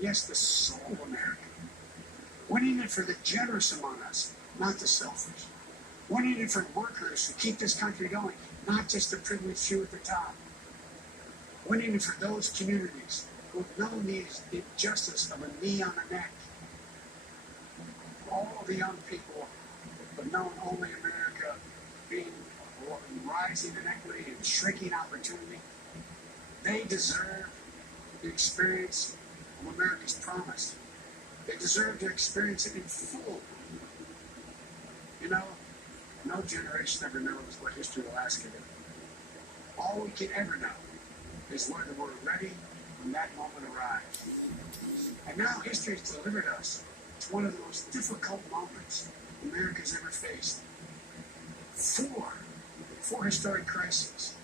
yes, the soul of America. Winning it for the generous among us, not the selfish. Winning it for workers who keep this country going, not just the privileged few at the top. Winning it for those communities who have known the injustice of a knee on the neck. All the young people who have known only America being rising inequity and shrinking opportunity. They deserve the experience of America's promise. They deserve to experience it in full. You know, no generation ever knows what history will ask of it. All we can ever know is whether we're ready when that moment arrives. And now history has delivered us to one of the most difficult moments America's ever faced. Four historic crises,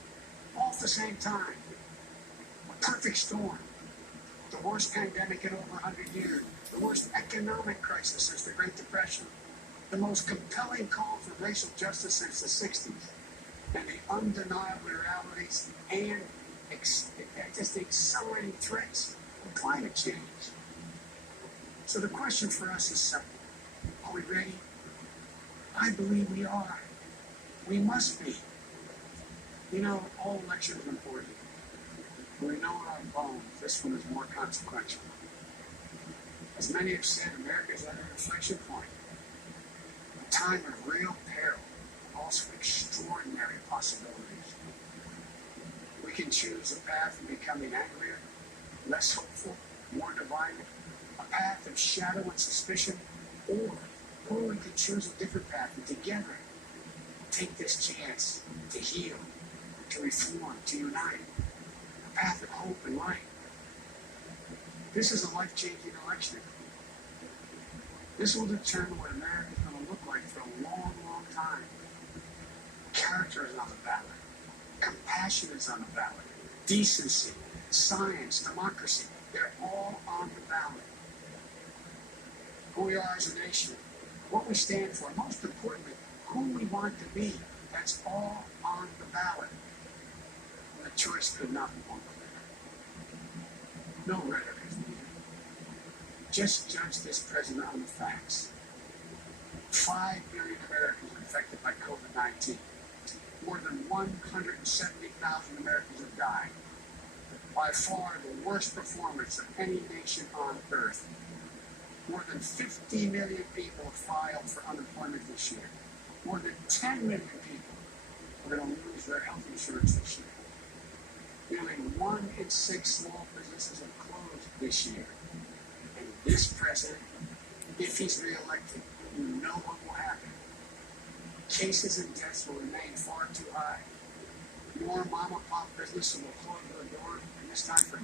all at the same time. A perfect storm. The worst pandemic in over 100 years. The worst economic crisis since the Great Depression. The most compelling call for racial justice since the 60s. And the undeniable realities and just the accelerating threats of climate change. So the question for us is simple. Are we ready? I believe we are. We must be. You know, all elections are important. But we know in our bones this one is more consequential. As many have said, America is at an inflection point. A time of real peril, also extraordinary possibilities. We can choose a path of becoming angrier, less hopeful, more divided, a path of shadow and suspicion, or we can choose a different path and together take this chance to heal, to reform, to unite, a path of hope and light. This is a life-changing election. This will determine what America is going to look like for a long, long time. Character is on the ballot. Compassion is on the ballot. Decency, science, democracy, they're all on the ballot. Who we are as a nation, what we stand for, most importantly, who we want to be, that's all on the ballot. And the choice could not be more clear. No rhetoric is needed. Just judge this president on the facts. 5 million Americans are infected by COVID-19. More than 170,000 Americans have died. By far the worst performance of any nation on earth. More than 50 million people have filed for unemployment this year. More than 10 million people are going to lose their health insurance this year. Nearly 1 in 6 small businesses have closed this year. And this president, if he's reelected, you know what will happen. Cases and deaths will remain far too high. More mom and pop businesses will close their doors, and this time for